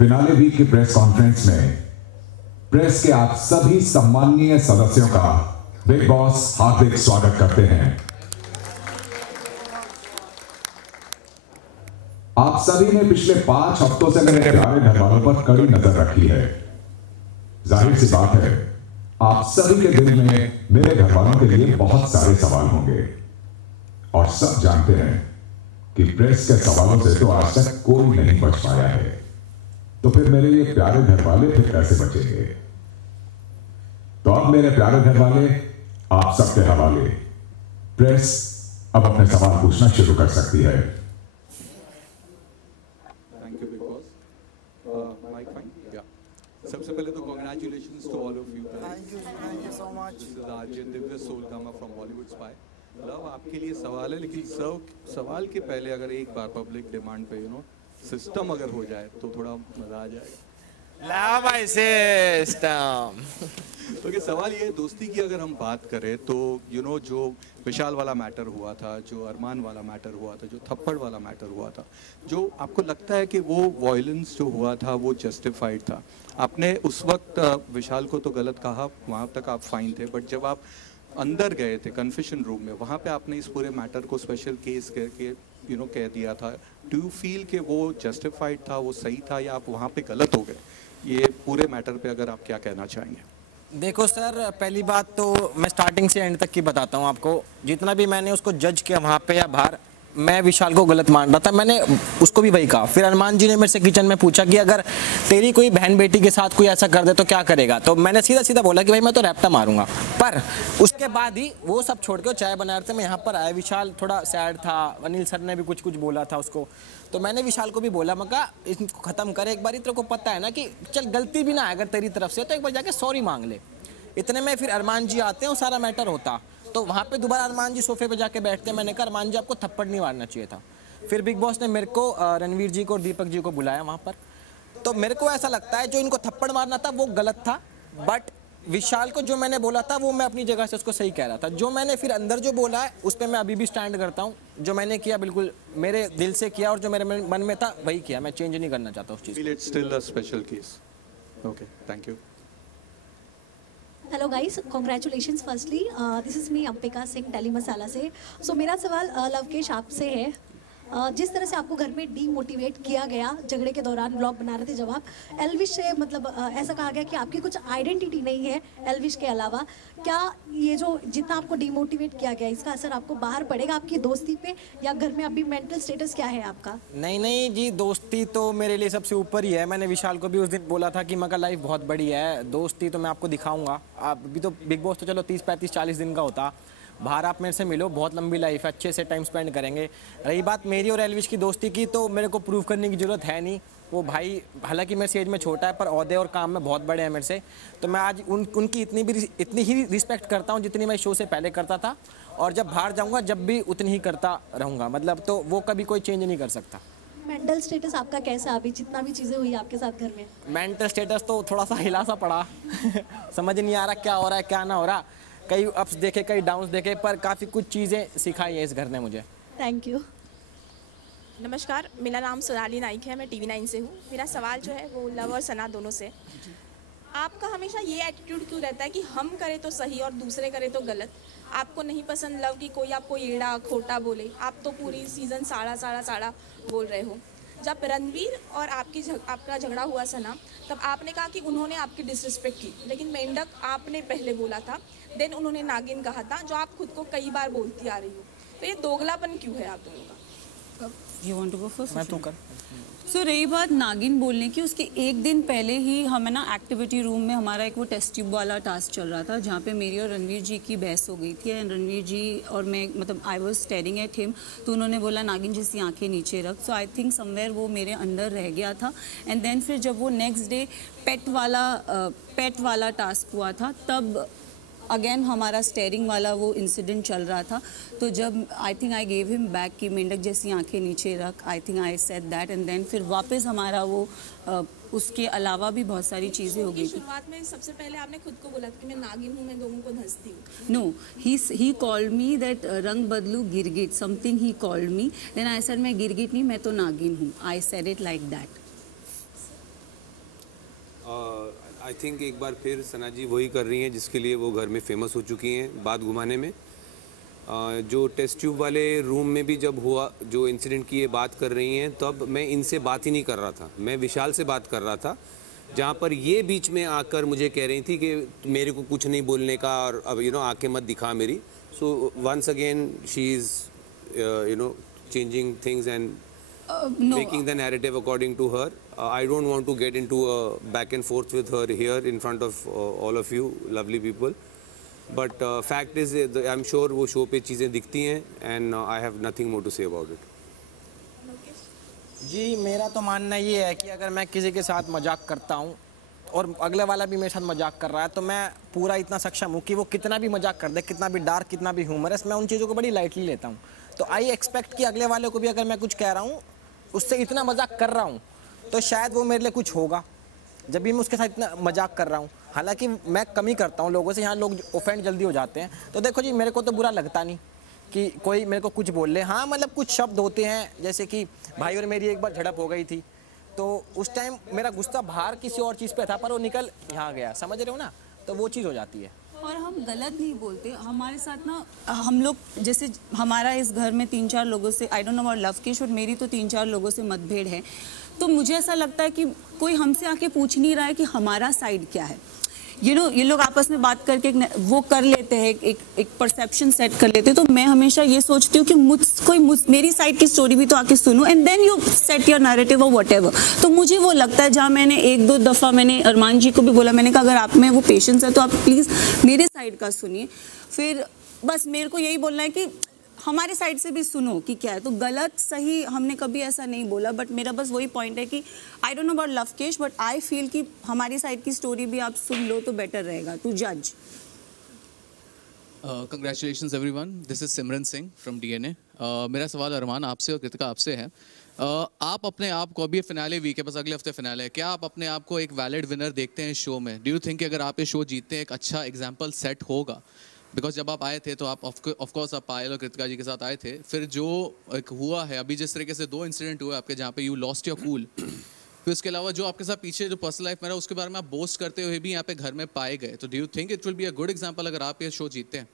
Finale week की press conference में press के आप सभी सम्माननीय सदस्यों का बिग बॉस हार्दिक स्वागत करते हैं। आप सभी ने पिछले 5 हफ्तों से मेरे प्यारे घर वालों पर कड़ी नजर रखी है। जाहिर सी बात है, आप सभी के दिल में मेरे घर वालों के लिए बहुत सारे सवाल होंगे और सब जानते हैं कि प्रेस के सवालों से तो आज तक कोई नहीं बच पाया है, तो फिर मेरे ये प्यारे घर वाले फिर कैसे बचेंगे? तो अब मेरे प्यारे घर वाले, आप सबके हवाले प्रेस अब अपने सवाल पूछना शुरू कर सकती है। Thank you Bigg Boss. Mike fine? या सबसे पहले तो congratulations to all of you. Thank you so much. This is Aryan Divya Solgama from Bollywood Spy. Love आपके लिए सवाल है, लेकिन सवाल के पहले अगर एक बार पब्लिक डिमांड पे सिस्टम अगर हो जाए तो थोड़ा मजा आ जाएगा। Love my system. ओके, सवाल ये दोस्ती की अगर हम बात करें तो जो विशाल वाला मैटर हुआ था, जो अरमान वाला मैटर हुआ था, जो थप्पड़ वाला मैटर हुआ था, जो आपको लगता है कि वो वायलेंस जो हुआ था वो जस्टिफाइड था? आपने उस वक्त विशाल को तो गलत कहा, वहाँ तक आप फाइन थे, बट जब आप अंदर गए थे कन्फेशन रूम में, वहाँ पे आपने इस पूरे मैटर को स्पेशल केस करके कह दिया था। डू यू फील कि वो जस्टिफाइड था, वो सही था, या आप वहाँ पे गलत हो गए? ये पूरे मैटर पे अगर आप क्या कहना चाहेंगे? देखो सर, पहली बात तो मैं स्टार्टिंग से एंड तक की बताता हूँ आपको। जितना भी मैंने उसको जज किया वहाँ पे या बाहर, मैं विशाल को गलत मान रहा था, मैंने उसको भी वही कहा। फिर अरमान जी ने मेरे से किचन में पूछा कि अगर तेरी कोई बहन बेटी के साथ कोई ऐसा कर दे तो क्या करेगा, तो मैंने सीधा सीधा बोला कि भाई मैं तो रैप्टा मारूंगा। पर उसके बाद ही वो सब छोड़ के चाय बना रहे थे, मैं यहाँ पर आया। विशाल थोड़ा सैड था, अनिल सर ने भी कुछ बोला था उसको, तो मैंने विशाल को भी बोला, मैं कहा इसको ख़त्म कर एक बार, तेरे को पता है ना कि चल गलती भी ना है अगर तेरी तरफ से तो एक बार जाके सॉरी मांग ले। इतने में फिर अरमान जी आते हैं, वो सारा मैटर होता, तो वहाँ पे दोबारा अरमान जी सोफे पे जाके बैठते हैं। मैंने कहा अरमान जी आपको थप्पड़ नहीं मारना चाहिए था। फिर बिग बॉस ने मेरे को रणवीर जी को और दीपक जी को बुलाया वहाँ पर। तो मेरे को ऐसा लगता है जो इनको थप्पड़ मारना था वो गलत था, बट विशाल को जो मैंने बोला था वो मैं अपनी जगह से उसको सही कह रहा था। जो मैंने फिर अंदर जो बोला है उस पर मैं अभी भी स्टैंड करता हूँ। जो मैंने किया बिल्कुल मेरे दिल से किया और जो मेरे मन में था वही किया, मैं चेंज नहीं करना चाहता उस चीज़। Okay, thank you. Hello guys, congratulations firstly. This is me Ambika Singh, Delhi Masala से। सो मेरा सवाल लवकेश आपसे है। जिस तरह से आपको घर में डीमोटिवेट किया गया झगड़े के दौरान, ब्लॉग बना रहे थे जब आप, एल्विश से मतलब ऐसा कहा गया कि आपकी कुछ आइडेंटिटी नहीं है एल्विश के अलावा, क्या ये जो जितना आपको डीमोटिवेट किया गया इसका असर आपको बाहर पड़ेगा आपकी दोस्ती पे, या घर में अभी मेंटल स्टेटस क्या है आपका? नहीं जी, दोस्ती तो मेरे लिए सबसे ऊपर ही है। मैंने विशाल को भी उस दिन बोला था कि मगर लाइफ बहुत बड़ी है, दोस्ती तो मैं आपको दिखाऊंगा। आप अभी तो बिग बॉस तो चलो 30, 35, 40 दिन का होता, बाहर आप मेरे से मिलो, बहुत लंबी लाइफ है, अच्छे से टाइम स्पेंड करेंगे। रही बात मेरी और एल्विश की दोस्ती की, तो मेरे को प्रूव करने की ज़रूरत है नहीं। वो भाई हालांकि मेरे से एज में छोटा है पर ओहदे और काम में बहुत बड़े हैं मेरे से, तो मैं आज उनकी इतनी ही रिस्पेक्ट करता हूँ जितनी मैं शो से पहले करता था, और जब बाहर जाऊँगा जब भी उतनी ही करता रहूँगा, मतलब तो वो कभी कोई चेंज नहीं कर सकता। मेंटल स्टेटस आपका कैसा अभी, जितना भी चीज़ें हुई आपके साथ घर में? मेंटल स्टेटस तो थोड़ा सा हिला सा पड़ा समझ नहीं आ रहा क्या हो रहा है क्या ना हो रहा, कई अप्स देखे कई डाउन्स देखे, पर काफ़ी कुछ चीज़ें सिखाई है इस घर ने मुझे। Thank you. नमस्कार, मेरा नाम सोनाली नाइक है, मैं TV9 से हूँ। मेरा सवाल जो है वो लव और सना दोनों से। आपका हमेशा ये एटीट्यूड क्यों रहता है कि हम करें तो सही और दूसरे करें तो गलत? आपको नहीं पसंद लव की कोई आपको एड़ा खोटा बोले? आप तो पूरी सीज़न साड़ा बोल रहे हो। जब रणवीर और आपका झगड़ा हुआ सना, तब आपने कहा कि उन्होंने आपकी डिसरिस्पेक्ट की, लेकिन मेंढक आपने पहले बोला था, देन उन्होंने नागिन कहा था, जो आप खुद को कई बार बोलती आ रही हो। तो ये दोगलापन क्यों है आप दोनों का? You want to go first? मैं तो कर। सो रही बात नागिन बोलने की, उसके एक दिन पहले ही हमें ना एक्टिविटी रूम में हमारा एक वो टेस्ट ट्यूब वाला टास्क चल रहा था, जहाँ पे मेरी और रणवीर जी की बहस हो गई थी। एंड रणवीर जी और मैं, मतलब I was staring at him, तो उन्होंने बोला नागिन जैसी आंखें नीचे रख। सो आई थिंक समवेयर वो मेरे अंदर रह गया था। एंड देन फिर जब वो नेक्स्ट डे पेट वाला टास्क हुआ था, तब अगेन हमारा स्टेयरिंग वाला वो इंसिडेंट चल रहा था। तो जब I think I gave him back कि मेंढक जैसी आंखें नीचे रख, I think I said that, and then फिर वापस हमारा वो उसके अलावा भी बहुत सारी चीज़ें हो गई थी। शुरुआत में सबसे पहले आपने खुद को बोला कि मैं नागिन हूँ, मैं लोगों को धंसती हूँ। No, he called me that रंग बदलू गिरगिट, something he called me, then I said मैं गिरगिट नहीं, मैं तो नागिन हूँ। I said it like that. I think एक बार फिर सना जी वही कर रही हैं जिसके लिए वो घर में फेमस हो चुकी हैं, बात घुमाने में। जो टेस्ट ट्यूब वाले रूम में भी जब हुआ, जो इंसिडेंट की ये बात कर रही हैं, तब मैं इनसे बात ही नहीं कर रहा था, मैं विशाल से बात कर रहा था, जहाँ पर ये बीच में आकर मुझे कह रही थी कि मेरे को कुछ नहीं बोलने का और अब आंखें मत दिखा मेरी। So once again she is changing things and making the narrative according to her. I don't want to get into a back and forth with her here in front of all of you lovely people. But fact is, I'm sure वो show पे चीज़ें दिखती हैं and I have nothing more to say about it. जी मेरा तो मानना ये है कि अगर मैं किसी के साथ मजाक करता हूँ और अगले वाला भी मेरे साथ मजाक कर रहा है तो मैं पूरा इतना सक्षम हूँ कि वो कितना भी मजाक कर दे, कितना भी डार्क, कितना भी ह्यूमरस, मैं उन चीज़ों को बड़ी लाइटली लेता हूँ। तो आई एक्सपेक्ट कि अगले वाले को भी अगर मैं कुछ कह रहा हूँ, उससे इतना मजाक कर रहा हूँ, तो शायद वो मेरे लिए कुछ होगा जब भी मैं उसके साथ इतना मजाक कर रहा हूँ। हालांकि मैं कमी करता हूँ लोगों से, यहाँ लोग ऑफेंड जल्दी हो जाते हैं। तो देखो जी, मेरे को तो बुरा लगता नहीं कि कोई मेरे को कुछ बोल ले। हाँ मतलब कुछ शब्द होते हैं, जैसे कि भाई और मेरी एक बार झड़प हो गई थी, तो उस टाइम मेरा गुस्सा बाहर किसी और चीज़ पे था, पर वो निकल यहाँ गया, समझ रहे हो ना, तो वो चीज़ हो जाती है। और हम गलत नहीं बोलते, हमारे साथ ना हम लोग जैसे हमारा इस घर में 3-4 लोगों से, I don't know about Lavkesh, और मेरी तो 3-4 लोगों से मतभेद है। तो मुझे ऐसा लगता है कि कोई हमसे आके पूछ नहीं रहा है कि हमारा साइड क्या है। ये लोग आपस में बात करके वो कर लेते हैं, एक परसेप्शन सेट कर लेते हैं। तो मैं हमेशा ये सोचती हूँ कि मेरी साइड की स्टोरी भी तो आके सुनो and then you set your narrative और व्हाटएवर। तो मुझे वो लगता है, जहाँ मैंने 1-2 दफ़ा मैंने अरमान जी को भी बोला, मैंने कहा अगर आप में वो पेशेंस है तो आप प्लीज़ मेरे साइड का सुनिए। फिर बस मेरे को यही बोलना है कि हमारे साइड से भी सुनो कि क्या है। तो गलत सही हमने कभी ऐसा नहीं बोला, बट मेरा बस वही पॉइंट है कि I don't know about Lavkesh, but I feel कि हमारी साइड की स्टोरी भी आप सुन लो तो बेटर रहेगा टू जज। Congratulations everyone, this is Simran Singh from DNA. मेरा सवाल अरमान आपसे और कृतिका आपसे है। आप अपने आप को, अभी फिनाले वीक है, बस अगले हफ्ते फिनाले है, क्या आप अपने आप को एक वैलिड विनर देखते हैं शो में? डू यू थिंक अगर आप ये शो जीतते हैं एक अच्छा एग्जाम्पल सेट होगा? बिकॉज जब आप आए थे तो आप ऑफकोर्स आप पायल और कृतिका जी के साथ आए थे, फिर जो एक हुआ है अभी, जिस तरीके से 2 इंसिडेंट हुए आपके जहाँ पे यू लॉस्ट योर कूल, फिर उसके अलावा जो आपके साथ पीछे जो पर्सनल लाइफ में रहा उसके बारे में आप बोस्ट करते हुए भी यहाँ पे घर में पाए गए, तो do you think it will be a good example अगर आप ये शो जीतते हैं?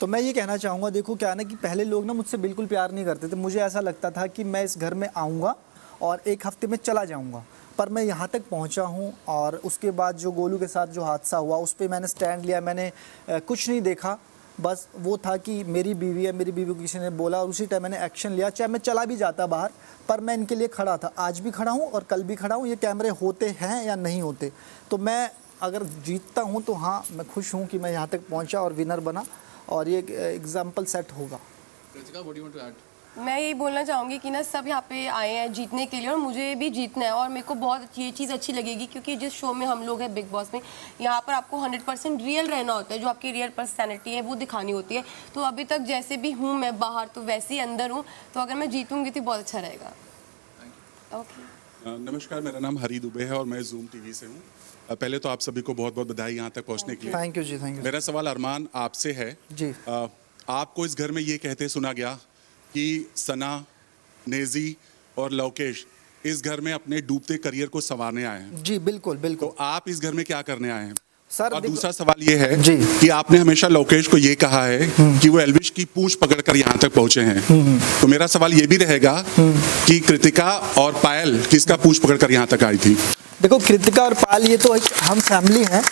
तो मैं ये कहना चाहूँगा, देखो क्या ना कि पहले लोग ना मुझसे बिल्कुल प्यार नहीं करते थे। मुझे ऐसा लगता था कि मैं इस घर में आऊँगा और 1 हफ्ते में चला जाऊँगा, पर मैं यहाँ तक पहुँचा हूँ। और उसके बाद जो गोलू के साथ जो हादसा हुआ उस पर मैंने स्टैंड लिया, मैंने कुछ नहीं देखा, बस वो था कि मेरी बीवी है, मेरी बीवी को किसी ने बोला और उसी टाइम मैंने एक्शन लिया। चाहे मैं चला भी जाता बाहर, पर मैं इनके लिए खड़ा था, आज भी खड़ा हूँ और कल भी खड़ा हूँ। ये कैमरे होते हैं या नहीं होते, तो मैं अगर जीतता हूँ तो हाँ मैं खुश हूँ कि मैं यहाँ तक पहुँचा और विनर बना और ये एग्जाम्पल सेट होगा। मैं यही बोलना चाहूँगी कि ना सब यहाँ पे आए हैं जीतने के लिए और मुझे भी जीतना है। और मेरे को बहुत ये चीज़ अच्छी लगेगी क्योंकि जिस शो में हम लोग हैं बिग बॉस में, यहाँ पर आपको 100% रियल रहना होता है, जो आपकी रियल पर्सनैलिटी है वो दिखानी होती है। तो अभी तक जैसे भी हूँ मैं बाहर, तो वैसे ही अंदर हूँ, तो अगर मैं जीतूँगी तो बहुत अच्छा रहेगा। ओके, नमस्कार, मेरा नाम हरी दुबे है और मैं जूम टीवी से हूँ। पहले तो आप सभी को बहुत बहुत बधाई यहाँ तक पहुँचने के लिए। थैंक यू जी, थैंक यू। मेरा सवाल अरमान आपसे है जी। आपको इस घर में ये कहते सुना गया कि सना, नेजी और लवकेश इस घर में अपने डूबते करियर को संवारने आए हैं। जी बिल्कुल बिल्कुल। तो आप इस घर में क्या करने आए हैं सर? और दूसरा सवाल ये है कि आपने हमेशा लवकेश को ये कहा है कि वो एल्विश की पूंछ पकड़कर यहाँ तक पहुंचे हैं। तो मेरा सवाल ये भी रहेगा कि कृतिका और पायल किसका पूंछ पकड़कर यहाँ तक आई थी? देखो, कृतिका और पायल ये तो हम फैमिली हैं,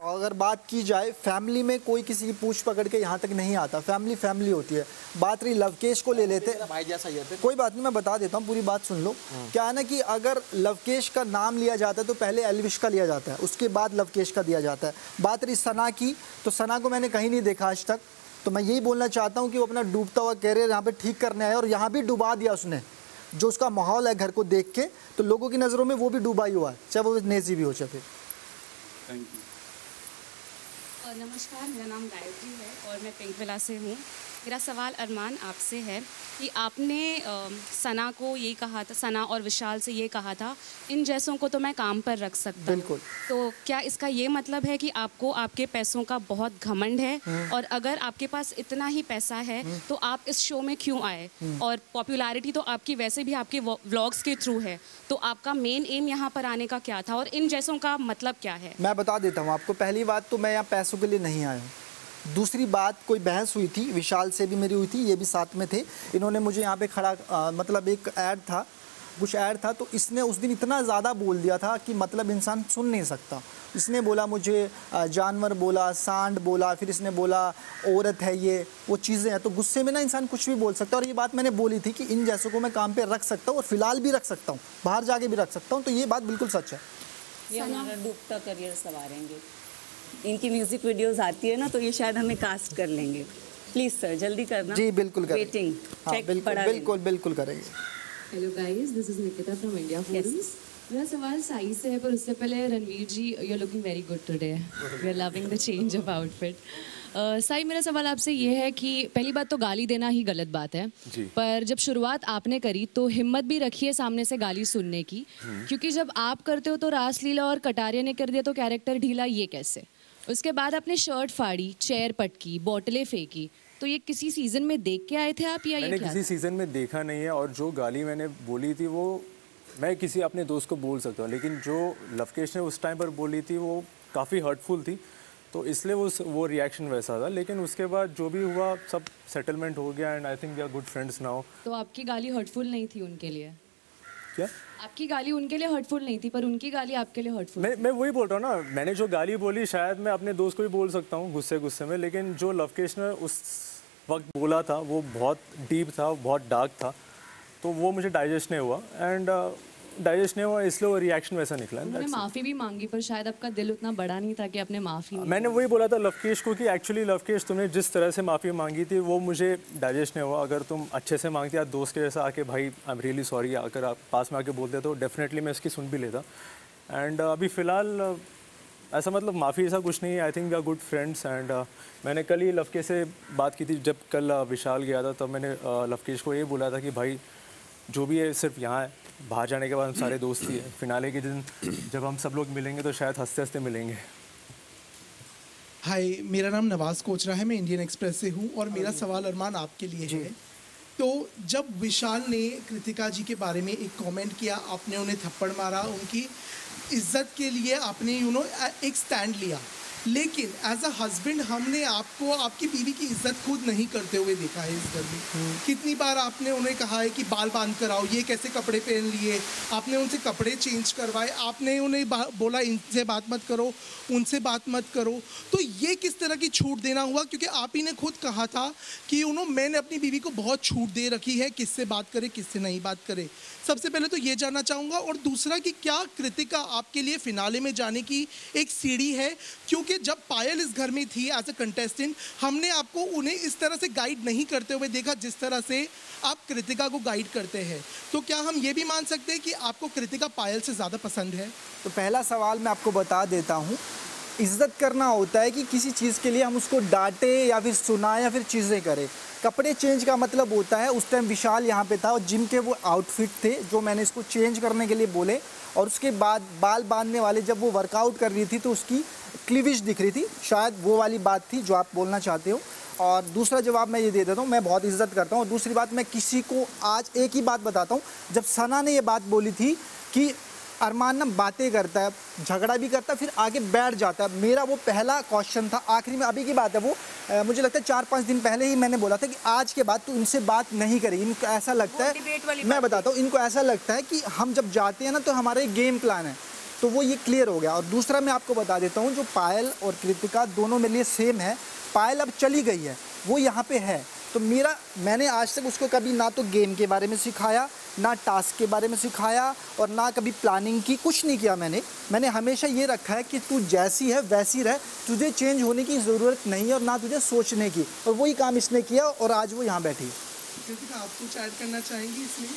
और अगर बात की जाए फैमिली में कोई किसी की पूंछ पकड़ के यहाँ तक नहीं आता, फैमिली फैमिली होती है। बात रही लवकेश को ले लेते, भाई जैसा ये कोई बात नहीं, मैं बता देता हूँ, पूरी बात सुन लो। क्या है ना कि अगर लवकेश का नाम लिया जाता है तो पहले एल्विश का लिया जाता है, उसके बाद लवकेश का दिया जाता है। बात रही सना की, तो सना को मैंने कहीं नहीं देखा आज तक। तो मैं यही बोलना चाहता हूँ कि वो अपना डूबता हुआ कैरियर यहाँ पे ठीक करने आया और यहाँ भी डुबा दिया उसने। जो उसका माहौल है घर को देख के, तो लोगों की नज़रों में वो भी डूबा ही हुआ है, चाहे वो नेजी भी हो चाहे फिर। Thank you. नमस्कार, मेरा नाम गायत्री है और मैं पिंक विला से हूँ। मेरा सवाल अरमान आपसे है कि आपने सना को ये कहा था, सना और विशाल से ये कहा था, इन जैसों को तो मैं काम पर रख सकता हूँ। बिल्कुल। तो क्या इसका ये मतलब है कि आपको आपके पैसों का बहुत घमंड है, और अगर आपके पास इतना ही पैसा है तो आप इस शो में क्यों आए? और पॉपुलैरिटी तो आपकी वैसे भी आपके व्लॉग्स के थ्रू है, तो आपका मेन एम यहाँ पर आने का क्या था और इन जैसों का मतलब क्या है? मैं बता देता हूँ आपको। पहली बात तो मैं यहाँ पैसों के लिए नहीं आया हूँ। दूसरी बात, कोई बहस हुई थी, विशाल से भी मेरी हुई थी, ये भी साथ में थे। इन्होंने मुझे यहाँ पे खड़ा मतलब एक ऐड था, कुछ ऐड था, तो इसने उस दिन इतना ज़्यादा बोल दिया था कि मतलब इंसान सुन नहीं सकता। इसने बोला मुझे जानवर बोला, सांड बोला, फिर इसने बोला औरत है, ये वो चीज़ें हैं। तो गुस्से में ना इंसान कुछ भी बोल सकता है, और ये बात मैंने बोली थी कि इन जैसों को मैं काम पे रख सकता हूँ, और फिलहाल भी रख सकता हूँ, बाहर जाके भी रख सकता हूँ। तो ये बात बिल्कुल सच है। ये हमारा डूबता करियर संवारेंगे। इनकी म्यूजिक वीडियोस आती है ना, तो ये शायद हमें कास्ट कर लेंगे। प्लीज सर जल्दी करना। जी बिल्कुल करेंगे। वेटिंग। हाँ, बिल्कुल बिल्कुल करेंगे। Hello guys, this is Nikita from India Forums. मेरा सवाल साई से है, पर उससे पहले Ranveer ji, you are looking very good today, we are loving the change of outfit. Sai, मेरा सवाल आपसे ये है कि पहली बात तो गाली देना ही गलत बात है, पर जब शुरुआत आपने करी तो हिम्मत भी रखी है सामने से गाली सुनने की, क्योंकि जब आप करते हो तो रासलीला और कटारिया ने कर दिया तो कैरेक्टर ढीला, ये कैसे? उसके बाद आपने शर्ट फाड़ी, चेयर पटकी, बोतलें फेंकी, तो ये किसी सीजन में देख के आए थे आप या मैंने किसी सीजन में देखा नहीं है, और जो गाली मैंने बोली थी वो मैं किसी अपने दोस्त को बोल सकता हूँ, लेकिन जो लवकेश ने उस टाइम पर बोली थी वो काफ़ी हर्टफुल थी, तो इसलिए वो रिएक्शन वैसा था। लेकिन उसके बाद जो भी हुआ सब सेटलमेंट हो गया, and I think we are good friends now. तो आपकी गाली हर्टफुल नहीं थी उनके लिए? क्या? आपकी गाली उनके लिए हर्टफुल नहीं थी, पर उनकी गाली आपके लिए हर्टफुल? मैं वही बोल रहा हूँ ना, मैंने जो गाली बोली शायद मैं अपने दोस्त को भी बोल सकता हूँ गुस्से में, लेकिन जो लवकेश ने उस वक्त बोला था वो बहुत डीप था, बहुत डार्क था, तो वो मुझे डाइजेस्ट नहीं हुआ, एंड डाइजेस्ट नहीं हुआ, इसलिए वो रिएक्शन वैसा निकला। उन्होंने माफ़ी भी मांगी, पर शायद आपका दिल उतना बड़ा नहीं था कि आपने माफ़ी। मैंने वही बोला था लवकेश को कि एक्चुअली लवकेश, तुमने जिस तरह से माफ़ी मांगी थी वो मुझे डाइजेस्ट नहीं हुआ। अगर तुम अच्छे से मांगती, या दोस्त के जैसा आके भाई आई एम रियली सॉरी, अगर आप पास में आके बोलते तो डेफिनेटली मैं इसकी सुन भी लेता। एंड अभी फ़िलहाल ऐसा मतलब माफ़ी ऐसा कुछ नहीं है। I think we are good friends, and मैंने कल ही लवकेश से बात की थी, जब कल विशाल गया था तब मैंने लवकेश को ये बोला था कि भाई जो भी है सिर्फ यहाँ है, बाहर जाने के बाद हम सारे दोस्त ही है, फिनाले के दिन जब हम सब लोग मिलेंगे तो शायद हंसते हंसते मिलेंगे। हाय, मेरा नाम नवाज़ कोचरा है, मैं इंडियन एक्सप्रेस से हूँ, और मेरा सवाल अरमान आपके लिए है। तो जब विशाल ने कृतिका जी के बारे में एक कमेंट किया, आपने उन्हें थप्पड़ मारा, उनकी इज्जत के लिए आपने एक स्टैंड लिया, लेकिन एज अ हस्बैंड हमने आपको आपकी बीवी की इज्जत खुद नहीं करते हुए देखा है इस घर में। कितनी बार आपने उन्हें कहा है कि बाल बांध कर आओ, ये कैसे कपड़े पहन लिए, आपने उनसे कपड़े चेंज करवाए, आपने उन्हें बोला इनसे बात मत करो, उनसे बात मत करो। तो ये किस तरह की छूट देना हुआ? क्योंकि आप ही ने खुद कहा था कि मैंने अपनी बीवी को बहुत छूट दे रखी है, किससे बात करे किससे नहीं बात करे। सबसे पहले तो ये जानना चाहूँगा, और दूसरा कि क्या कृतिका आपके लिए फिनाले में जाने की एक सीढ़ी है? क्योंकि जब पायल इस घर में थी एज अ कंटेस्टेंट, हमने आपको उन्हें इस तरह से गाइड नहीं करते हुए देखा जिस तरह से आप कृतिका को गाइड करते हैं। तो क्या हम ये भी मान सकते हैं कि आपको कृतिका पायल से ज़्यादा पसंद है? तो पहला सवाल मैं आपको बता देता हूँ, इज्जत करना होता है कि किसी चीज़ के लिए हम उसको डांटे या फिर सुनाएं या फिर चीज़ें करें। कपड़े चेंज का मतलब होता है, उस टाइम विशाल यहाँ पे था और जिम के वो आउटफिट थे जो मैंने इसको चेंज करने के लिए बोले, और उसके बाद बाल बांधने वाले जब वो वर्कआउट कर रही थी तो उसकी क्लीविज दिख रही थी, शायद वो वाली बात थी जो आप बोलना चाहते हो। और दूसरा जवाब मैं ये दे देता हूँ, मैं बहुत इज्जत करता हूँ। और दूसरी बात, मैं किसी को आज एक ही बात बताता हूँ, जब सना ने ये बात बोली थी कि अरमान ना बातें करता है, झगड़ा भी करता है, फिर आगे बैठ जाता है, मेरा वो पहला क्वेश्चन था। आखिरी में अभी की बात है वो, मुझे लगता है 4-5 दिन पहले ही मैंने बोला था कि आज के बाद तू इनसे बात नहीं करेगी। इनको ऐसा लगता है, मैं बताता हूँ, इनको ऐसा लगता है कि हम जब जाते हैं ना तो हमारा एक गेम प्लान है, तो वो ये क्लियर हो गया। और दूसरा मैं आपको बता देता हूँ, जो पायल और कृतिका दोनों मेरे लिए सेम है। पायल अब चली गई है, वो यहाँ पे है, तो मैंने आज तक उसको कभी ना तो गेम के बारे में सिखाया, ना टास्क के बारे में सिखाया, और ना कभी प्लानिंग की, कुछ नहीं किया मैंने हमेशा ये रखा है कि तू जैसी है वैसी रह, तुझे चेंज होने की ज़रूरत नहीं है और ना तुझे सोचने की, और वही काम इसने किया और आज वो यहाँ बैठी है। कृतिका, आप कुछ ऐड करना चाहेंगी इसमें?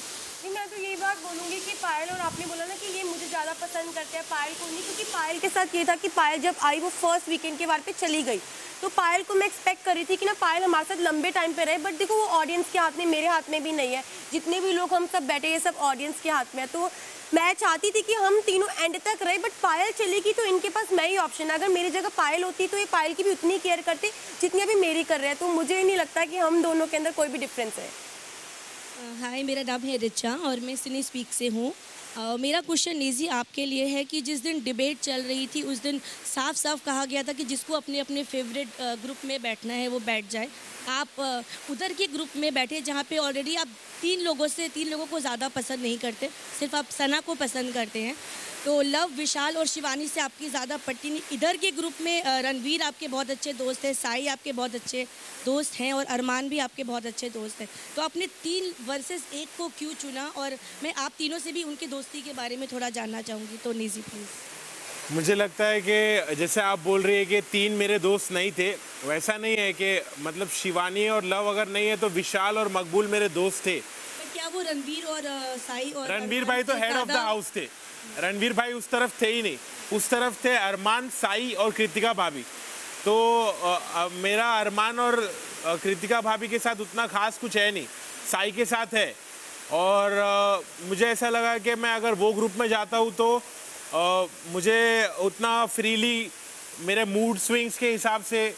नहीं, मैं तो यही बात बोलूँगी कि पायल, और आपने बोला ना कि ये मुझे ज़्यादा पसंद करते हैं, पायल को नहीं, क्योंकि पायल के साथ ये था कि पायल जब आई वो फर्स्ट वीकेंड के बार पे चली गई, तो पायल को मैं एक्सपेक्ट कर रही थी कि ना पायल हमारे साथ लंबे टाइम पे रहे, बट देखो वो ऑडियंस के हाथ में, मेरे हाथ में भी नहीं है, जितने भी लोग हम सब बैठे ये सब ऑडियंस के हाथ में है। तो मैं चाहती थी कि हम तीनों एंड तक रहे, बट पायल चलेगी तो इनके पास मैं ही ऑप्शन है। अगर मेरी जगह पायल होती तो ये पायल की भी उतनी केयर करते जितनी अभी मेरी कर रहे हैं, तो मुझे नहीं लगता कि हम दोनों के अंदर कोई भी डिफरेंस है। हाय, मेरा नाम है रिचा और मैं सिनी स्पीक से हूँ। मेरा क्वेश्चन नेजी आपके लिए है कि जिस दिन डिबेट चल रही थी उस दिन साफ साफ कहा गया था कि जिसको अपने अपने फेवरेट ग्रुप में बैठना है वो बैठ जाए। आप उधर के ग्रुप में बैठे जहाँ पे ऑलरेडी आप तीन लोगों को ज़्यादा पसंद नहीं करते, सिर्फ आप सना को पसंद करते हैं। तो लव, विशाल और शिवानी से आपकी ज़्यादा पट्टी नहीं। इधर के ग्रुप में रणवीर आपके बहुत अच्छे दोस्त हैं, साई आपके बहुत अच्छे दोस्त हैं और अरमान भी आपके बहुत अच्छे दोस्त हैं। तो आपने 3 वर्सेस 1 को क्यों चुना? और मैं आप तीनों से भी उनकी दोस्ती के बारे में थोड़ा जानना चाहूँगी। तो निजी प्लीज़। मुझे लगता है कि जैसे आप बोल रही है कि 3 मेरे दोस्त नहीं थे, वैसा नहीं है कि मतलब शिवानी और लव अगर नहीं है तो विशाल और मकबूल मेरे दोस्त थे। क्या वो रणवीर और साई और रणवीर भाई तो हेड ऑफ द हाउस थे, रणवीर भाई उस तरफ थे ही नहीं, उस तरफ थे अरमान, साई और कृतिका भाभी। तो मेरा अरमान और कृतिका भाभी के साथ उतना खास कुछ है नहीं, साई के साथ है। और मुझे ऐसा लगा कि मैं अगर वो ग्रुप में जाता हूँ तो मुझे उतना फ्रीली मेरे मूड स्विंग्स के हिसाब से,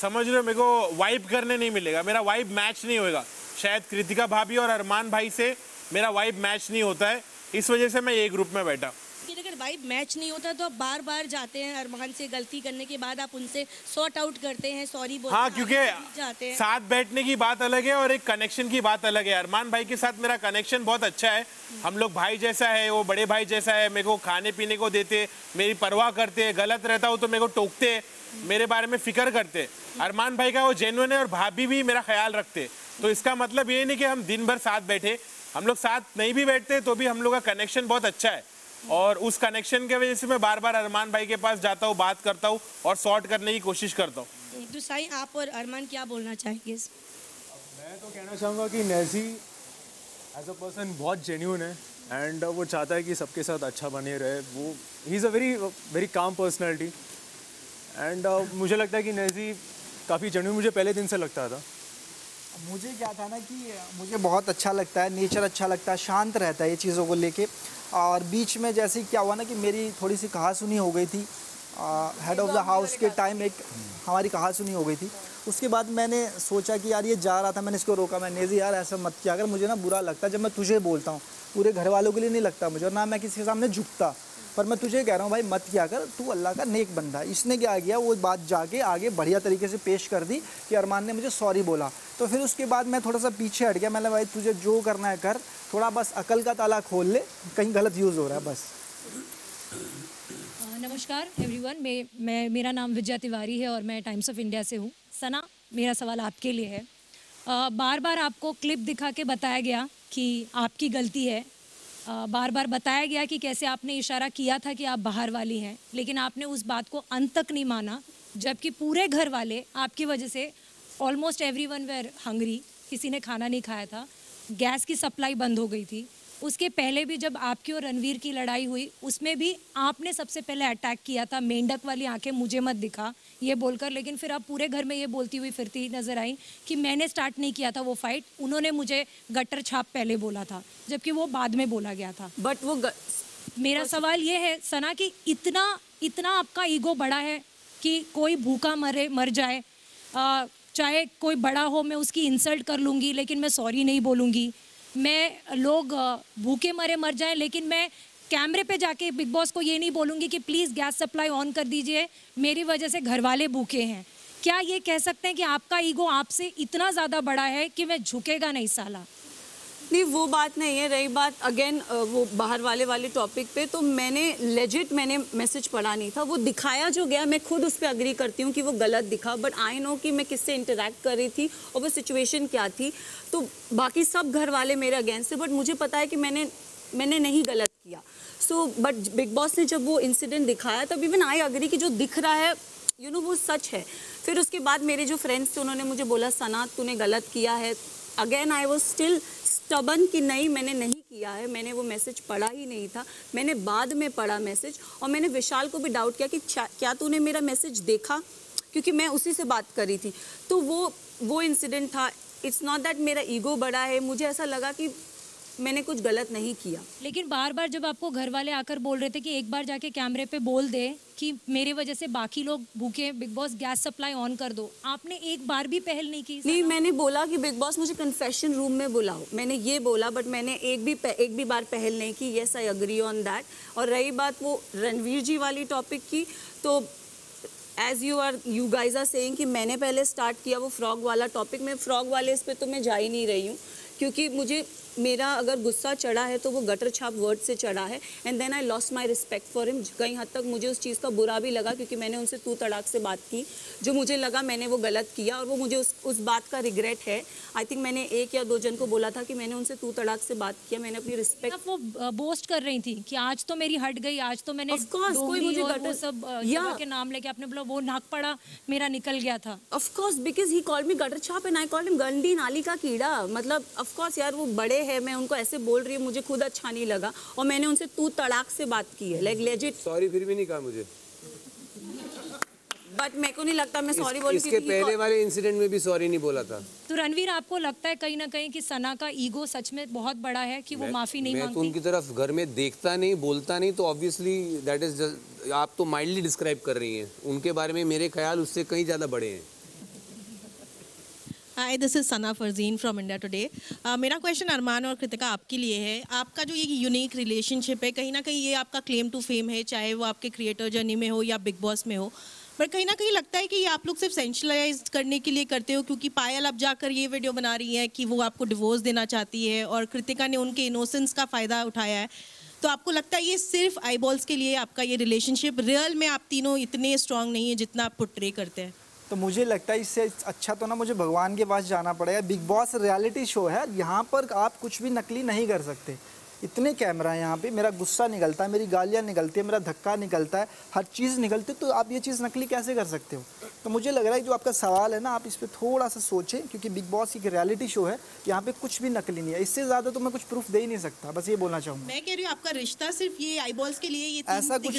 समझ रहे हो, मेरे को वाइब करने नहीं मिलेगा, मेरा वाइब मैच नहीं होएगा। शायद कृतिका भाभी और अरमान भाई से मेरा वाइब मैच नहीं होता है, इस वजह से मैं ये ग्रुप में बैठा। अगर वाइब मैच नहीं होता तो आप बार बार जाते हैं अरमान से, गलती करने के बाद आप उनसे सॉर्ट आउट करते हैं, सॉरी बोलते हैं। हाँ, क्योंकि साथ बैठने की बात अलग है और एक कनेक्शन की बात अलग है। अरमान भाई के साथ मेरा कनेक्शन बहुत अच्छा है, हम लोग भाई जैसा है, वो बड़े भाई जैसा है, मेरे को खाने पीने को देते, मेरी परवाह करते, गलत रहता हूँ तो मेरे को टोकते, मेरे बारे में फिक्र करते। अरमान भाई का वो जेन्युइन है और भाभी भी मेरा ख्याल रखते। तो इसका मतलब ये नहीं कि हम दिन भर साथ बैठे, हम लोग साथ नहीं भी बैठते तो भी हम लोग का कनेक्शन बहुत अच्छा है। और उस कनेक्शन के वजह से मैं बार बार अरमान भाई के पास जाता हूँ, बात करता हूँ और सॉर्ट करने की कोशिश करता हूँ। तो साई, आप और अरमान क्या बोलना चाहेंगे? मैं तो कहना चाहूँगा कि नेजी एज अ पर्सन बहुत जेन्युइन है एंड वो चाहता है कि सबके साथ अच्छा बने रहे। वो he is a very calm personality and मुझे लगता है कि नेजी काफ़ी जेन्युइन मुझे पहले दिन से लगता था। मुझे क्या था ना कि मुझे बहुत अच्छा लगता है, नेचर अच्छा लगता है, शांत रहता है ये चीज़ों को लेके। और बीच में जैसे क्या हुआ ना कि मेरी थोड़ी सी कहासुनी हो गई थी, हेड ऑफ़ द हाउस के टाइम एक हमारी कहासुनी हो गई थी। उसके बाद मैंने सोचा कि यार ये जा रहा था, मैंने इसको रोका, मैं नेजी यार ऐसा मत किया, अगर मुझे ना बुरा लगता जब मैं तुझे बोलता हूँ, पूरे घर वालों के लिए नहीं लगता मुझे, और ना मैं किसी के सामने झुकता, पर मैं तुझे कह रहा हूँ भाई मत किया कर, तू अल्लाह का नेक बंदा। इसने क्या किया, वो बात जाके आगे बढ़िया तरीके से पेश कर दी कि अरमान ने मुझे सॉरी बोला। तो फिर उसके बाद मैं थोड़ा सा पीछे हट गया, मैंने भाई तुझे जो करना है कर, थोड़ा बस अकल का ताला खोल ले, कहीं गलत यूज़ हो रहा है बस। नमस्कार एवरीवन, मेरा नाम विजया तिवारी है और मैं टाइम्स ऑफ इंडिया से हूँ। सना, मेरा सवाल आपके लिए है। बार बार आपको क्लिप दिखा के बताया गया कि आपकी गलती है, बार बार बताया गया कि कैसे आपने इशारा किया था कि आप बाहर वाली हैं, लेकिन आपने उस बात को अंत तक नहीं माना, जबकि पूरे घर वाले आपकी वजह से ऑलमोस्ट एवरीवन वेर हंगरी, किसी ने खाना नहीं खाया था, गैस की सप्लाई बंद हो गई थी। उसके पहले भी जब आपकी और रणवीर की लड़ाई हुई उसमें भी आपने सबसे पहले अटैक किया था, मेंढक वाली आंखें मुझे मत दिखा ये बोलकर, लेकिन फिर आप पूरे घर में ये बोलती हुई फिरती नजर आई कि मैंने स्टार्ट नहीं किया था वो फाइट, उन्होंने मुझे गटर छाप पहले बोला था, जबकि वो बाद में बोला गया था। बट वो मेरा सवाल ये है सना कि इतना आपका ईगो बड़ा है कि कोई भूखा मर जाए, चाहे कोई बड़ा हो, मैं उसकी इंसल्ट कर लूँगी लेकिन मैं सॉरी नहीं बोलूँगी, मैं लोग भूखे मर जाएं लेकिन मैं कैमरे पे जाके बिग बॉस को ये नहीं बोलूँगी कि प्लीज़ गैस सप्लाई ऑन कर दीजिए, मेरी वजह से घर वाले भूखे हैं। क्या ये कह सकते हैं कि आपका ईगो आपसे इतना ज़्यादा बड़ा है कि मैं झुकेगा नहीं साला? नहीं, वो बात नहीं है। रही बात अगेन वो बाहर वाले टॉपिक पे, तो मैंने मैसेज पढ़ा नहीं था, वो दिखाया जो गया, मैं खुद उस पर अग्री करती हूँ कि वो गलत दिखा, बट आई नो कि मैं किससे इंटरेक्ट कर रही थी और वो सिचुएशन क्या थी। तो बाकी सब घर वाले मेरे अगेंस्ट है, बट मुझे पता है कि मैंने नहीं गलत किया। सो बट बिग बॉस ने जब वो इंसिडेंट दिखाया तब इवन आई अग्री कि जो दिख रहा है वो सच है। फिर उसके बाद मेरे जो फ्रेंड्स थे उन्होंने मुझे बोला सना तूने गलत किया है। Again I was still stubborn कि नहीं मैंने नहीं किया। किया है, मैंने वो मैसेज पढ़ा ही नहीं था। मैंने बाद में पढ़ा मैसेज और मैंने विशाल को भी डाउट किया कि क्या तूने मेरा मैसेज देखा, क्योंकि मैं उसी से बात कर रही थी। तो वो इंसिडेंट था। इट्स नॉट दैट मेरा ईगो बड़ा है, मुझे ऐसा लगा कि मैंने कुछ गलत नहीं किया। लेकिन बार बार जब आपको घर वाले आकर बोल रहे थे कि एक बार जाके कैमरे पे बोल दे कि मेरे वजह से बाकी लोग भूखे, big boss gas supply on कर दो, आपने एक बार भी पहल नहीं की? नहीं, मैंने बोला कि बिग बॉस मुझे कन्फेशन रूम में बुलाओ, मैंने ये बोला, बट मैंने एक भी बार पहल नहीं की। Yes, I agree on that. और रही बात वो रणवीर जी वाली टॉपिक की, तो as you guys are saying कि मैंने पहले स्टार्ट किया वो फ्रॉग वाला टॉपिक। मैं फ्रॉग वाले इस पे तो मैं जा ही नहीं रही हूँ, क्योंकि मुझे मेरा अगर गुस्सा चढ़ा है तो वो गटर छाप वर्ड से चढ़ा है। And then I lost my respect for him. कहीं हद तक मुझे उस चीज़ का बुरा भी लगा, क्योंकि मैंने उनसे तू तड़ाक से बात की, जो मुझे लगा मैंने वो गलत किया, और वो मुझे उस बात का रिग्रेट है। आई थिंक मैंने 1 या 2 जन को बोला था कि मैंने उनसे तू तड़ाक से बात किया, मैंने अपनी रिस्पेक्ट। वो बोस्ट कर रही थी कि आज तो मेरी हट गई, आज तो मैंने कोई मुझे वो सब जगह के नाम लेके आपने बोला वो नाक पड़ा मेरा निकल गया था। Of course, because he called me gutter छाप एंड आई कॉल्ड हिम गंदी नाली का कीड़ा। मतलब ऑफ कोर्स यार, वो बड़े हैं, मैं उनको ऐसे बोल रही हूँ, मुझे खुद अच्छा नहीं लगा, और मैंने उनसे तू तड़ाक से बात की है, लाइक लेजिट। सॉरी फिर भी नहीं कहा मुझे, बट मेरे को नहीं लगता मैं सॉरी बोल। इसके पहले वाले इंसिडेंट में भी सॉरी नहीं बोला था। तो रणवीर, आपको लगता है कहीं ना कहीं कि सना का ईगो सच में बहुत बड़ा है कि वो माफी नहीं मांगती? मैं तो उनकी तरफ घर में देखता नहीं, बोलता नहीं, तो ऑब्वियसली दैट इज, आप तो माइल्डली डिस्क्राइब कर रही हैं। उनके बारे में मेरे ख्याल उससे कहीं ज़्यादा बड़े हैं। Hi, this is Sana Farzeen from India Today. मेरा क्वेश्चन अरमान और कृतिका आपके लिए है। आपका जो ये यूनिक रिलेशनशिप है, कहीं ना कहीं ये आपका क्लेम टू फेम है, चाहे वो आपके क्रिएटर जर्नी में हो या बिग बॉस में हो। बट कहीं ना कहीं लगता है कि ये आप लोग सिर्फ सेंशलाइज करने के लिए करते हो, क्योंकि पायल अब जाकर ये वीडियो बना रही है कि वो आपको डिवोर्स देना चाहती है, और कृतिका ने उनके इनोसेंस का फ़ायदा उठाया है। तो आपको लगता है ये सिर्फ आईबॉल्स के लिए आपका ये रिलेशनशिप, रियल में आप तीनों इतने स्ट्रांग नहीं है जितना आप पोर्ट्रे करते हैं? तो मुझे लगता है इससे अच्छा तो ना मुझे भगवान के पास जाना पड़ेगा। बिग बॉस रियलिटी शो है, यहाँ पर आप कुछ भी नकली नहीं कर सकते। इतने कैमरा है यहाँ पे, मेरा गुस्सा निकलता है, मेरी गालियाँ निकलती है, मेरा धक्का निकलता है, हर चीज़ निकलती है, तो आप ये चीज़ नकली कैसे कर सकते हो? तो मुझे लग रहा है जो आपका सवाल है ना, आप इस पर थोड़ा सा सोचें, क्योंकि बिग बॉस एक रियलिटी शो है, यहाँ पे कुछ भी नकली नहीं है। इससे ज़्यादा तो मैं कुछ प्रूफ दे ही नहीं सकता, बस ये बोलना चाहूँगा। मैं कह रही हूँ आपका रिश्ता सिर्फ ये आईबॉल्स के लिए, ये ऐसा कुछ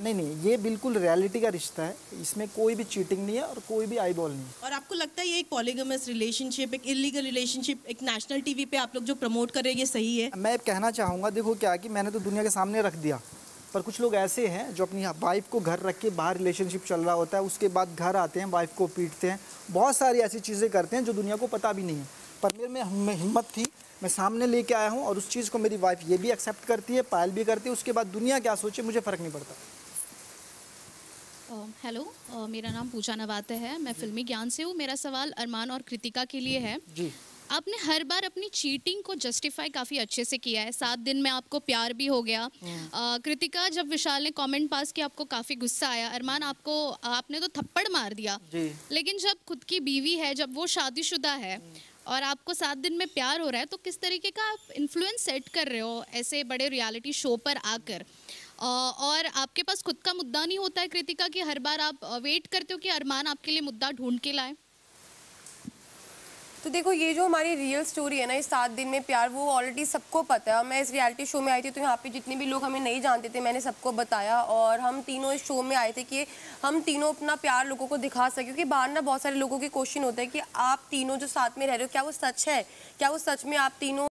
नहीं, ये बिल्कुल रियलिटी का रिश्ता है, इसमें कोई भी चीटिंग नहीं है और कोई भी आईबॉल नहीं है। और आपको लगता है ये एक पॉलीगमस रिलेशनशिप, एक इलीगल रिलेशनशिप, एक नेशनल टीवी पे आप लोग जो प्रमोट कर रहे हैं, ये सही है? मैं कहना चाहूँगा, देखो क्या कि मैंने तो दुनिया के सामने रख दिया, पर कुछ लोग ऐसे हैं जो अपनी वाइफ को घर रख के बाहर रिलेशनशिप चल रहा होता है, उसके बाद घर आते हैं, वाइफ को पीटते हैं, बहुत सारी ऐसी चीज़ें करते हैं जो दुनिया को पता भी नहीं है। पर मेरे में हिम्मत थी, मैं सामने लेके आया हूँ, और उस चीज़ को मेरी वाइफ ये भी एक्सेप्ट करती है, पायल भी करती है। उसके बाद दुनिया क्या सोचे मुझे फ़र्क नहीं पड़ता। हेलो, मेरा नाम पूजा नवाते है, मैं फिल्मी ज्ञान से हूँ। मेरा सवाल अरमान और कृतिका के लिए है। जी। आपने हर बार अपनी चीटिंग को जस्टिफाई काफ़ी अच्छे से किया है। 7 दिन में आपको प्यार भी हो गया। कृतिका, जब विशाल ने कमेंट पास किया आपको काफ़ी गुस्सा आया। अरमान, आपने तो थप्पड़ मार दिया। लेकिन जब खुद की बीवी है, जब वो शादीशुदा है और आपको 7 दिन में प्यार हो रहा है, तो किस तरीके का आप इन्फ्लुएंस सेट कर रहे हो ऐसे बड़े रियलिटी शो पर आकर? और आपके पास खुद का मुद्दा नहीं होता है कृतिका, कि हर बार आप वेट करते हो कि अरमान आपके लिए मुद्दा ढूंढ के लाए? तो देखो, ये जो हमारी रियल स्टोरी है ना, इस 7 दिन में प्यार, वो ऑलरेडी सबको पता है। और मैं इस रियलिटी शो में आई थी, तो यहाँ पे जितने भी लोग हमें नहीं जानते थे, मैंने सबको बताया। और हम तीनों इस शो में आए थे कि हम तीनों अपना प्यार लोगों को दिखा सकें, क्योंकि बाहर ना बहुत सारे लोगों के क्वेश्चन होता है कि आप तीनों जो साथ में रह रहे हो, क्या वो सच है, क्या वो सच में आप तीनों